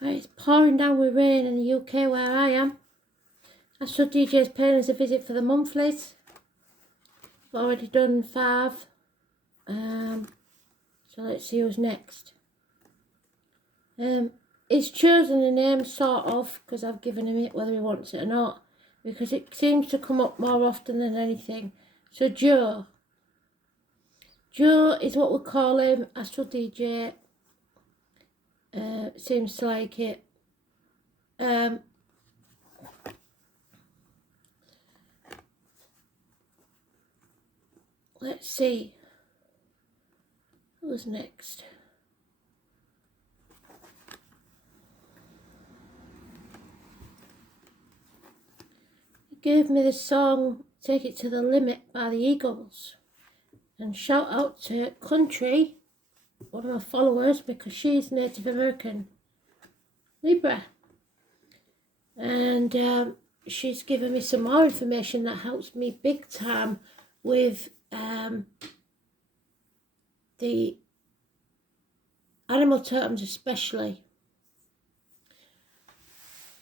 Right, it's pouring down with rain in the UK where I am. Astro DJ's paying us a visit for the monthlies. I've already done 5. So let's see who's next. He's chosen a name, sort of, because I've given him it, whether he wants it or not, because it seems to come up more often than anything. So Joe. Joe is what we call him, Astro DJ. Seems to like it. Let's see. Who's next? He gave me the song Take It to the Limit by the Eagles. And shout out to Country, one of my followers, because she's Native American, Libra. And she's given me some more information that helps me big time with the animal totems especially.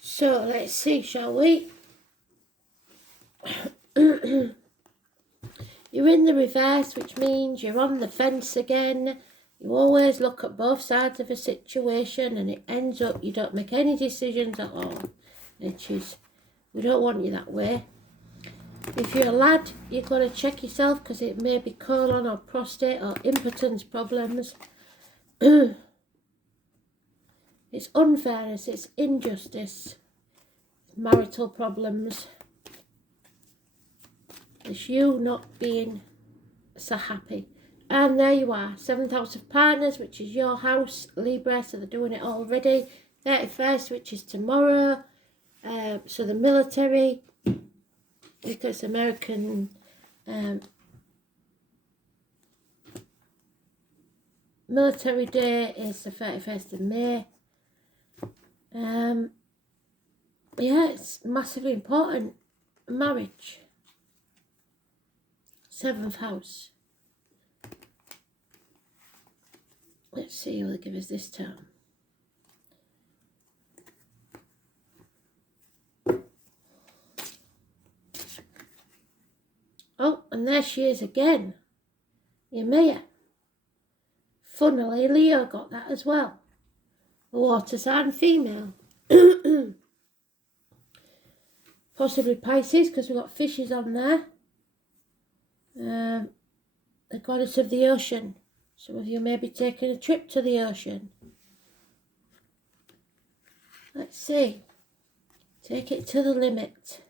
So let's see, shall we? You're in the reverse, which means you're on the fence again. You always look at both sides of a situation and it ends up you don't make any decisions at all. Which is, we don't want you that way. If you're a lad, you've got to check yourself because it may be colon or prostate or impotence problems. It's unfairness, it's injustice, marital problems. It's you not being so happy. And there you are, 7th house of partners, which is your house, Libra, so they're doing it already. 31st, which is tomorrow. So the military, because American military day is the 31st of May. Yeah, it's massively important. Marriage. 7th house. Let's see what they give us this time. Oh, and there she is again. Your mayor. Funnily, Leo got that as well. A water sign female. Possibly Pisces, because we've got fishes on there. The goddess of the ocean. Some of you may be taking a trip to the ocean. Let's see. Take it to the limit.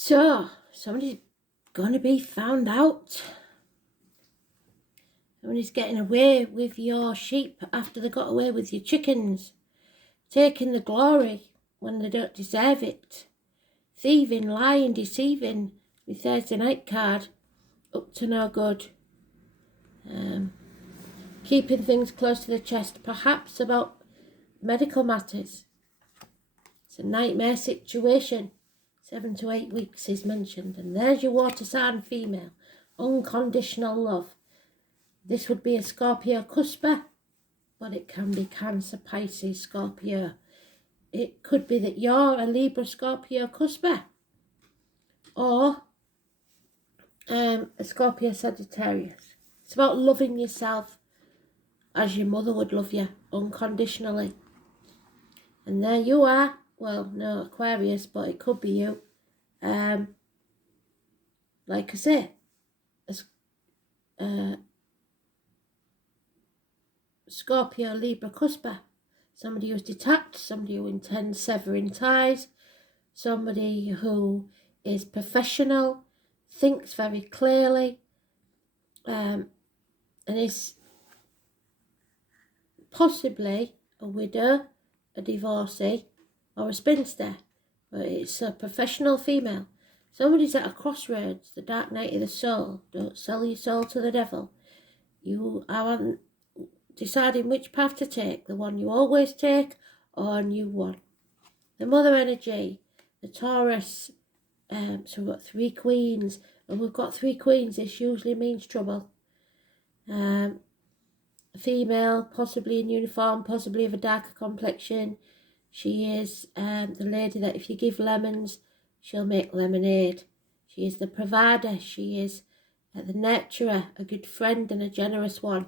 So, somebody's going to be found out. Somebody's getting away with your sheep after they got away with your chickens. Taking the glory when they don't deserve it. Thieving, lying, deceiving. With Thursday night card. Up to no good. Keeping things close to the chest. Perhaps about medical matters. It's a nightmare situation. 7 to 8 weeks is mentioned. And there's your water sign female. Unconditional love. This would be a Scorpio cusper, but it can be Cancer, Pisces, Scorpio. It could be that you're a Libra, Scorpio cusper, or a Scorpio Sagittarius. It's about loving yourself as your mother would love you, unconditionally. And there you are. Well, no, Aquarius, but it could be you. Like I say, Scorpio, Libra, cusper. Somebody who's detached, somebody who intends severing ties, somebody who is professional, thinks very clearly, and is possibly a widow, a divorcee, or a spinster. But it's a professional female. Somebody's at a crossroads, the dark night of the soul. Don't sell your soul to the devil. You are deciding which path to take, the one you always take or a new one. The mother energy, the Taurus, so we've got 3 queens, and we've got 3 queens, this usually means trouble. A female, possibly in uniform, possibly of a darker complexion. She is the lady that if you give lemons, she'll make lemonade. She is the provider, she is the nurturer, a good friend and a generous one.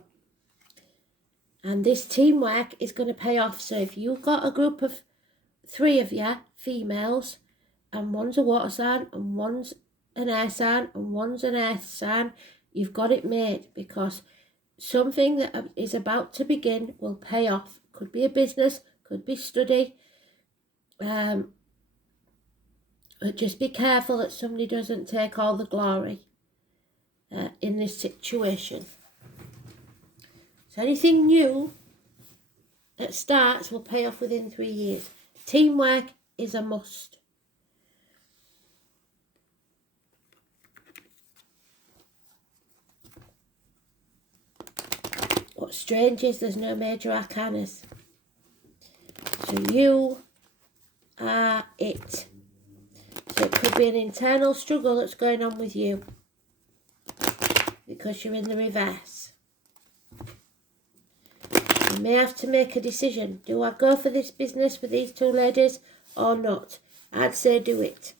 And this teamwork is going to pay off. So if you've got a group of 3 of you, females, and one's a water sign, and one's an air sign, and one's an earth sign, you've got it made, because something that is about to begin will pay off. Could be a business, could be study. But just be careful that somebody doesn't take all the glory in this situation. So anything new that starts will pay off within 3 years. Teamwork is a must. What's strange is there's no major arcanas. So you are it. So it could be an internal struggle that's going on with you because you're in the reverse. You may have to make a decision. Do I go for this business with these 2 ladies or not? I'd say do it.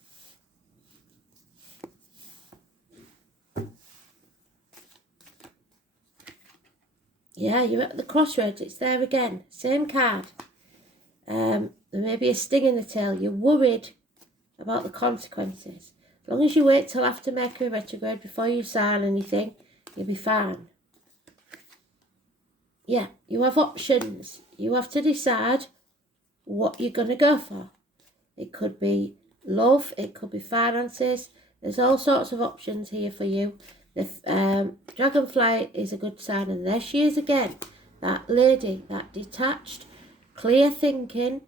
Yeah, you're at the crossroads. It's there again. Same card. There may be a sting in the tail. You're worried about the consequences. As long as you wait till after Mercury retrograde before you sign anything, you'll be fine. Yeah, you have options. You have to decide what you're going to go for. It could be love. It could be finances. There's all sorts of options here for you. The dragonfly is a good sign, and there she is again. That lady, that detached, clear thinking,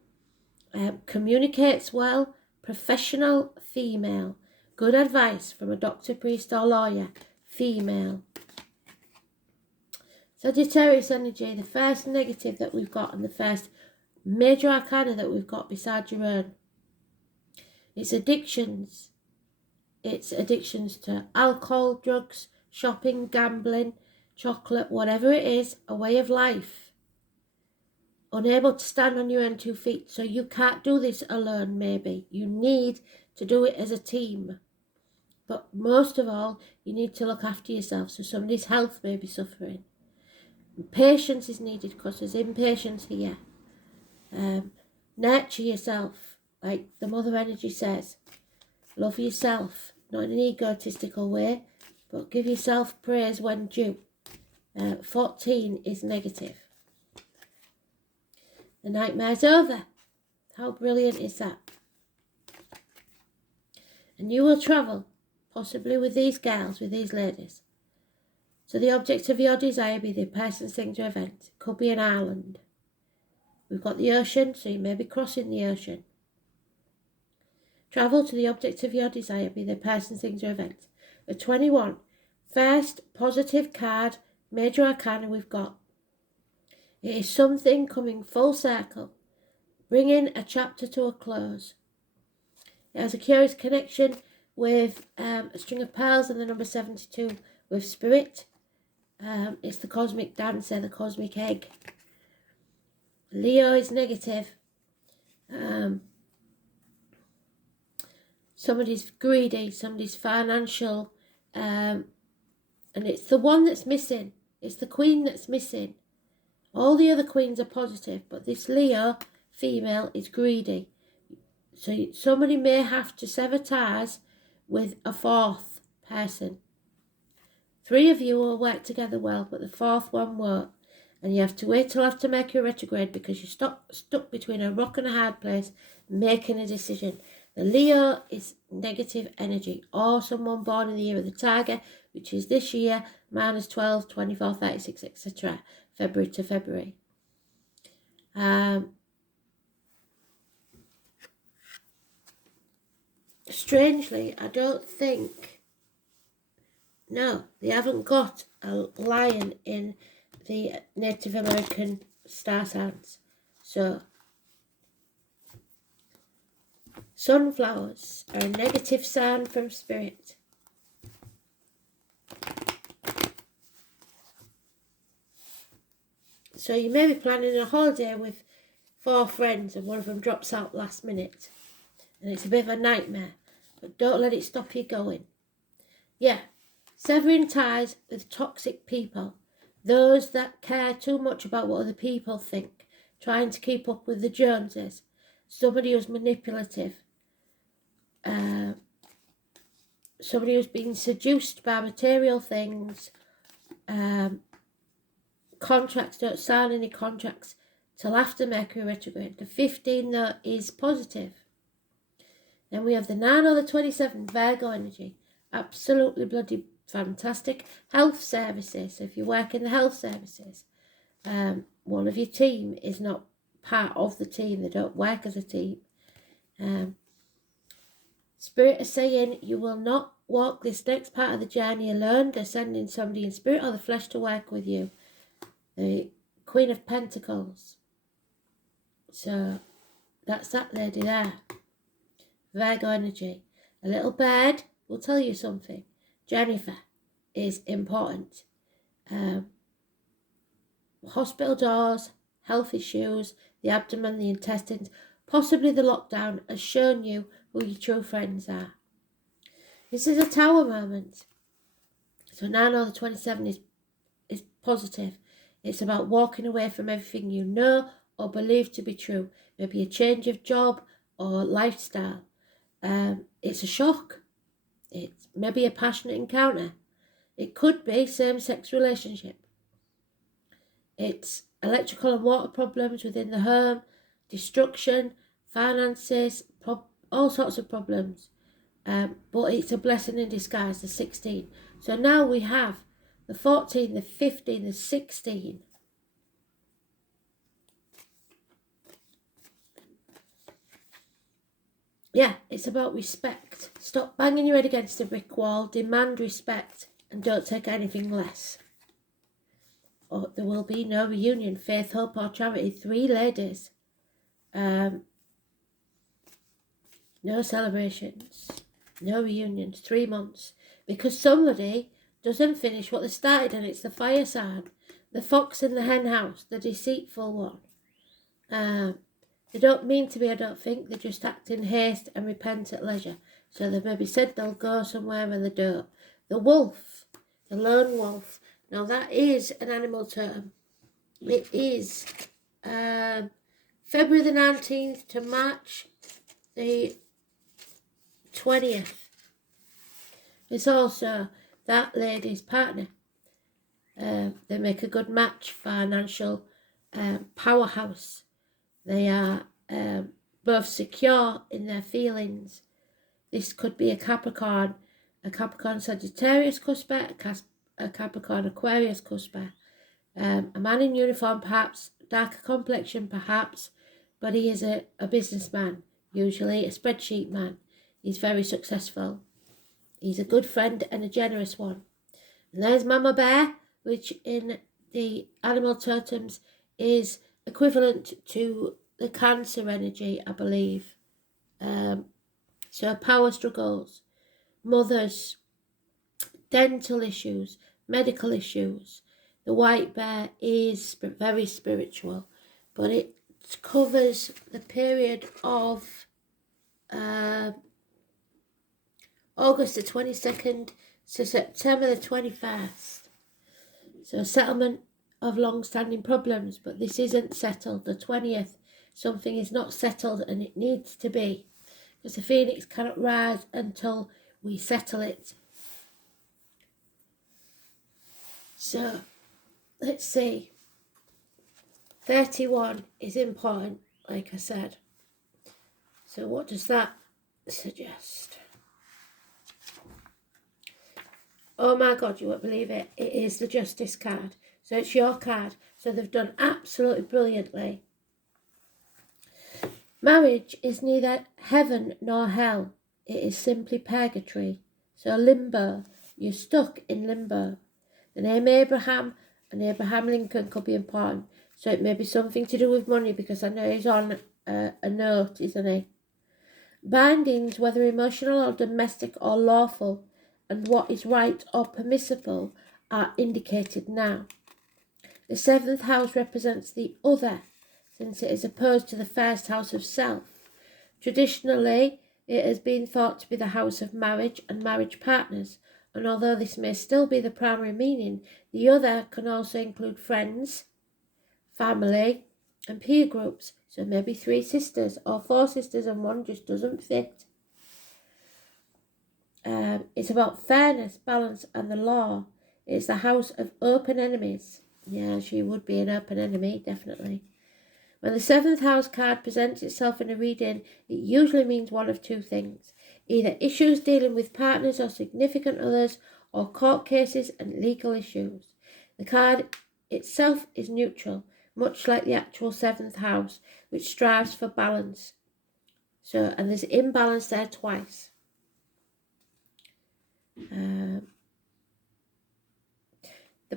communicates well, professional female. Good advice from a doctor, priest or lawyer, female. Sagittarius energy, the first negative that we've got and the first major arcana that we've got beside your own. It's addictions. It's addictions to alcohol, drugs, shopping, gambling, chocolate, whatever it is, a way of life. Unable to stand on your own 2 feet, so you can't do this alone, maybe. You need to do it as a team. But most of all, you need to look after yourself, so somebody's health may be suffering. Patience is needed because there's impatience here. Nurture yourself, like the mother energy says. Love yourself, not in an egotistical way, but give yourself praise when due. 14 is negative. The nightmare's over. How brilliant is that? And you will travel, possibly with these girls, with these ladies. So the object of your desire be the person's thing to event. It could be an island. We've got the ocean, so you may be crossing the ocean. Travel to the object of your desire, be the person's thing to event. The 21, first positive card, major arcana we've got. It is something coming full circle, bringing a chapter to a close. It has a curious connection with a string of pearls and the number 72 with spirit. It's the cosmic dancer, the cosmic egg. Leo is negative. Somebody's greedy, somebody's financial, and it's the one that's missing. It's the queen that's missing. All the other queens are positive, but this Leo female is greedy. So somebody may have to sever ties with a fourth person. 3 of you will work together well, but the 4th one won't. And you have to wait till after Mercury retrograde because you're stuck between a rock and a hard place making a decision. The Leo is negative energy, or someone born in the year of the Tiger, which is this year, -12, 24, 36, etc., February to February. Strangely, I don't think, no, they haven't got a lion in the Native American star signs. So, sunflowers are a negative sign from spirit. So you may be planning a holiday with 4 friends and one of them drops out last minute. And it's a bit of a nightmare. But don't let it stop you going. Yeah, severing ties with toxic people. Those that care too much about what other people think. Trying to keep up with the Joneses. Somebody who's manipulative. Somebody who's been seduced by material things. Contracts, don't sign any contracts till after Mercury retrograde. The 15 though is positive. Then we have the 9 or the 27, Virgo energy. Absolutely bloody fantastic. Health services. So if you work in the health services, one of your team is not part of the team. They don't work as a team. Spirit is saying you will not walk this next part of the journey alone. They're sending somebody in spirit or the flesh to work with you. The Queen of Pentacles. So that's that lady there. Virgo energy. A little bird will tell you something. Jennifer is important. Hospital doors, health issues, the abdomen, the intestines, possibly the lockdown has shown you who your true friends are. This is a tower moment. So 9 or the 27 is positive. It's about walking away from everything you know or believe to be true. Maybe a change of job or lifestyle. It's a shock. It's maybe a passionate encounter. It could be same-sex relationship. It's electrical and water problems within the home, destruction, finances, all sorts of problems. But it's a blessing in disguise, the 16. So now we have the 14, the 15, the 16. Yeah, it's about respect. Stop banging your head against a brick wall, demand respect, and don't take anything less. Or there will be no reunion, faith, hope, or charity. 3 ladies. No celebrations, no reunions, 3 months. Because somebody doesn't finish what they started, and it's the fire sign. The fox in the hen house, the deceitful one. They don't mean to be, I don't think. They just act in haste and repent at leisure. So they maybe said they'll go somewhere and they don't. The wolf, the lone wolf. Now that is an animal term. It is February the 19th to March the 20th. It's also that lady's partner. They make a good match, financial powerhouse. They are both secure in their feelings. This could be a Capricorn Sagittarius cusper, a Capricorn Aquarius cusper. A man in uniform, perhaps, darker complexion, perhaps, but he is a businessman, usually a spreadsheet man. He's very successful. He's a good friend and a generous one. And there's Mama Bear, which in the animal totems is equivalent to the Cancer energy, I believe. So power struggles, mothers, dental issues, medical issues. The white bear is very spiritual, but it covers the period of August the 22nd to September the 21st. So settlement of long-standing problems, but this isn't settled. The 20th, something is not settled and it needs to be, because the phoenix cannot rise until we settle it. So let's see. 31 is important, like I said. So what does that suggest? Oh my God, you won't believe it. It is the Justice card. So it's your card. So they've done absolutely brilliantly. Marriage is neither heaven nor hell. It is simply purgatory. So limbo. You're stuck in limbo. The name Abraham and Abraham Lincoln could be important. So it may be something to do with money, because I know he's on a note, isn't he? Bindings, whether emotional or domestic or lawful, and what is right or permissible are indicated now. The 7th house represents the other, since it is opposed to the 1st house of self. Traditionally, it has been thought to be the house of marriage and marriage partners, and although this may still be the primary meaning, the other can also include friends, family, and peer groups. So maybe 3 sisters or 4 sisters and one just doesn't fit. It's about fairness, balance, and the law. It's the house of open enemies. Yeah, she would be an open enemy, definitely. When the 7th house card presents itself in a reading, it usually means one of 2 things. Either issues dealing with partners or significant others, or court cases and legal issues. The card itself is neutral, much like the actual 7th house, which strives for balance. So, and there's imbalance there twice. The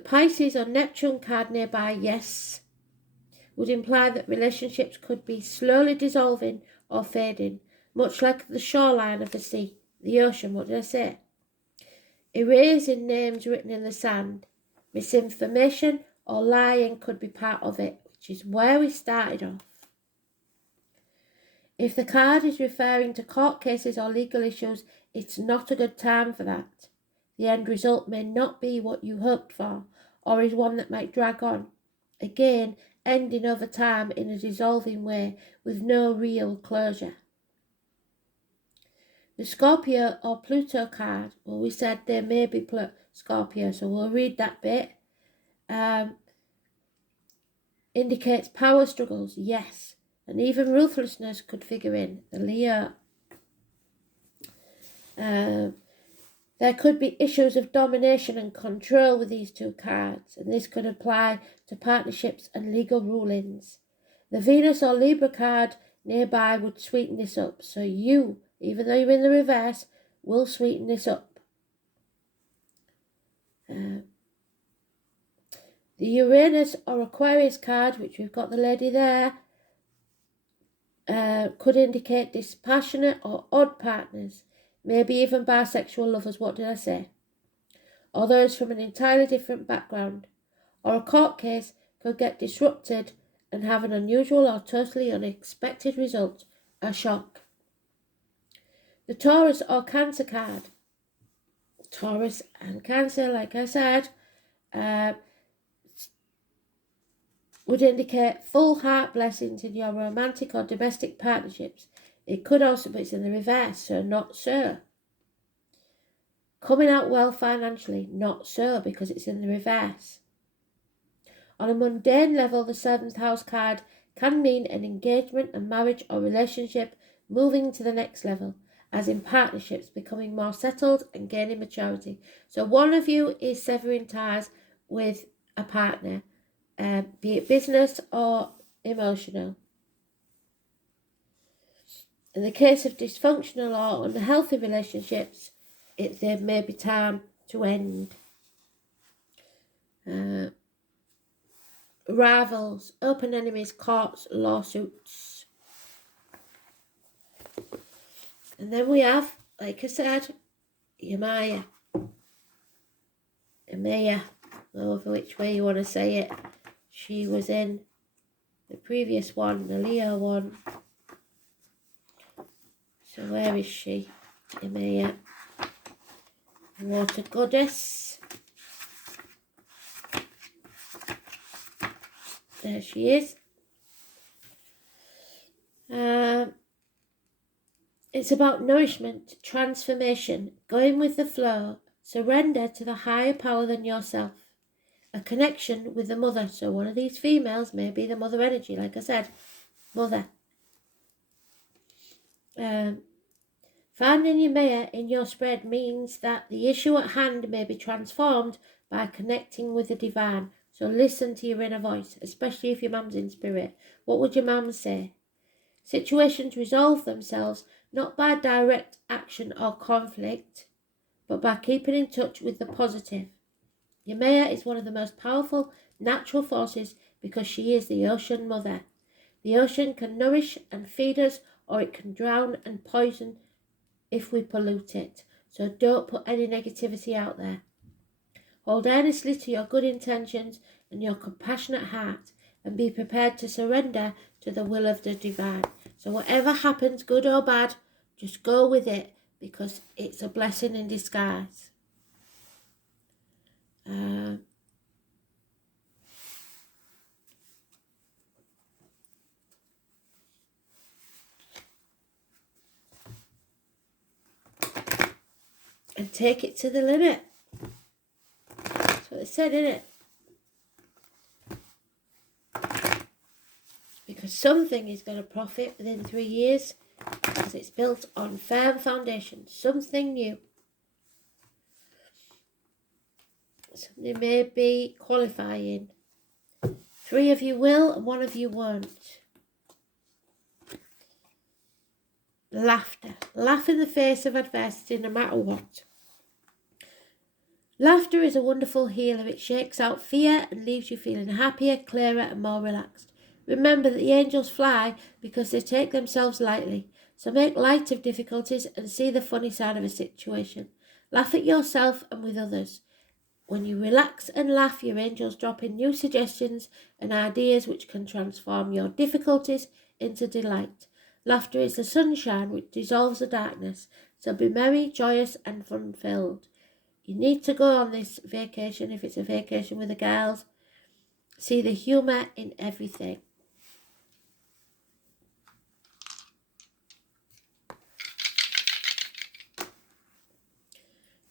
Pisces or Neptune card nearby, yes, would imply that relationships could be slowly dissolving or fading, much like the shoreline of the sea, the ocean. What did I say? Erasing names written in the sand. Misinformation or lying could be part of it, which is where we started off. If the card is referring to court cases or legal issues, it's not a good time for that. The end result may not be what you hoped for, or is one that might drag on. Again, ending over time in a dissolving way with no real closure. The Scorpio or Pluto card, well, we said there may be Scorpio, so we'll read that bit. Indicates power struggles, yes, and even ruthlessness could figure in. The Leo. There could be issues of domination and control with these 2 cards, and this could apply to partnerships and legal rulings. The Venus or Libra card nearby would sweeten this up, so you, even though you're in the reverse, will sweeten this up. The Uranus or Aquarius card, which we've got the lady there, could indicate dispassionate or odd partners, maybe even bisexual lovers. What did I say? Or those from an entirely different background. Or a court case could get disrupted and have an unusual or totally unexpected result, a shock. The Taurus or Cancer card. Taurus and Cancer, like I said, would indicate full heart blessings in your romantic or domestic partnerships. It could also be, it's in the reverse, so not so. Coming out well financially, not so, because it's in the reverse. On a mundane level, the 7th house card can mean an engagement, a marriage or relationship moving to the next level, as in partnerships becoming more settled and gaining maturity. So one of you is severing ties with a partner, be it business or emotional. In the case of dysfunctional or unhealthy relationships, there may be time to end. Rivals, open enemies, courts, lawsuits. And then we have, like I said, Yemaya. Yemaya, over which way you want to say it. She was in the previous one, the Leo one. So where is she? Yemaya. Water goddess. There she is. It's about nourishment, transformation, going with the flow, surrender to the higher power than yourself, a connection with the mother. So one of these females may be the mother energy, like I said, mother. Finding your Maya in your spread means that the issue at hand may be transformed by connecting with the divine. So listen to your inner voice, especially if your mum's in spirit. What would your mum say? Situations resolve themselves not by direct action or conflict, but by keeping in touch with the positive. Yemaya is one of the most powerful natural forces because she is the ocean mother. The ocean can nourish and feed us, or it can drown and poison if we pollute it. So don't put any negativity out there. Hold earnestly to your good intentions and your compassionate heart, and be prepared to surrender to the will of the divine. So whatever happens, good or bad, just go with it, because it's a blessing in disguise. And take it to the limit. That's what they said, innit? Because something is going to profit within 3 years, because it's built on firm foundation. Something new. Something may be qualifying. 3 of you will and 1 of you won't. Laughter. Laugh in the face of adversity, no matter what. Laughter is a wonderful healer. It shakes out fear and leaves you feeling happier, clearer and more relaxed. Remember that the angels fly because they take themselves lightly. So make light of difficulties and see the funny side of a situation. Laugh at yourself and with others. When you relax and laugh, your angels drop in new suggestions and ideas which can transform your difficulties into delight. Laughter is the sunshine which dissolves the darkness. So be merry, joyous and fun-filled. You need to go on this vacation, if it's a vacation with the girls. See the humour in everything.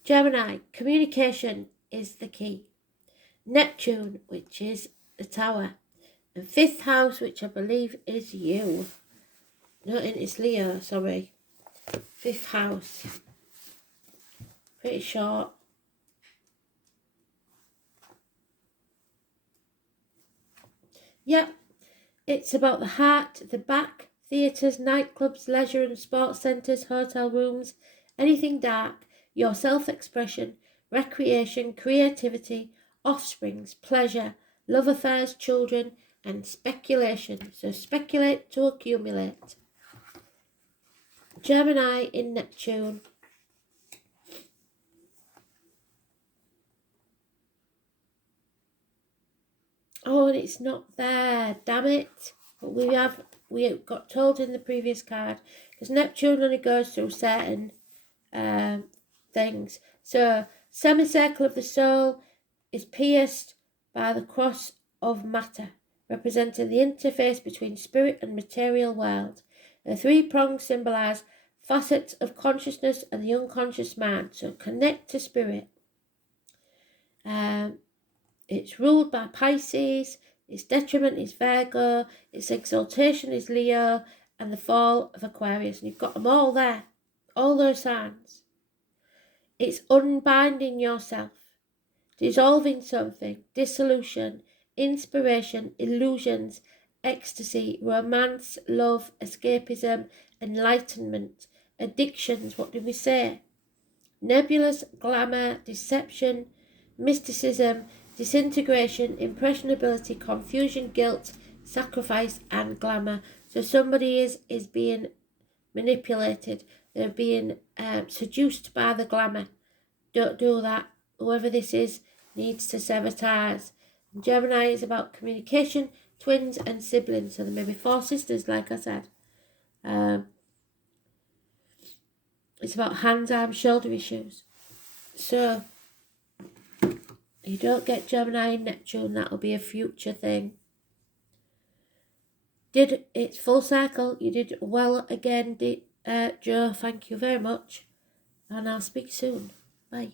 Gemini, communication is the key. Neptune, which is the tower. And 5th house, which I believe is you. No, it's Leo, sorry. 5th house. Pretty short. Yep, it's about the heart, the back, theatres, nightclubs, leisure and sports centres, hotel rooms, anything dark, your self-expression, recreation, creativity, offsprings, pleasure, love affairs, children, and speculation. So speculate to accumulate. Gemini in Neptune. Oh, and it's not there, damn it. But we got told in the previous card, because Neptune only goes through certain things. So, semicircle of the soul is pierced by the cross of matter, representing the interface between spirit and material world. The 3 prongs symbolise facets of consciousness and the unconscious mind. So connect to spirit. It's ruled by Pisces, its detriment is Virgo, its exaltation is Leo, and the fall of Aquarius. And you've got them all there, all those signs. It's unbinding yourself, dissolving something, dissolution, inspiration, illusions, ecstasy, romance, love, escapism, enlightenment, addictions, what did we say? Nebulous, glamour, deception, mysticism, disintegration, impressionability, confusion, guilt, sacrifice and glamour. So somebody is being manipulated They're being seduced by the glamour. Don't do that. Whoever this is needs to sever ties. Gemini is about communication, twins and siblings. So there may be 4 sisters, like I said. It's about hands, arms, shoulder issues. So you don't get Gemini and Neptune. That'll be a future thing. It's full cycle. You did well again, Joe. Thank you very much. And I'll speak soon. Bye.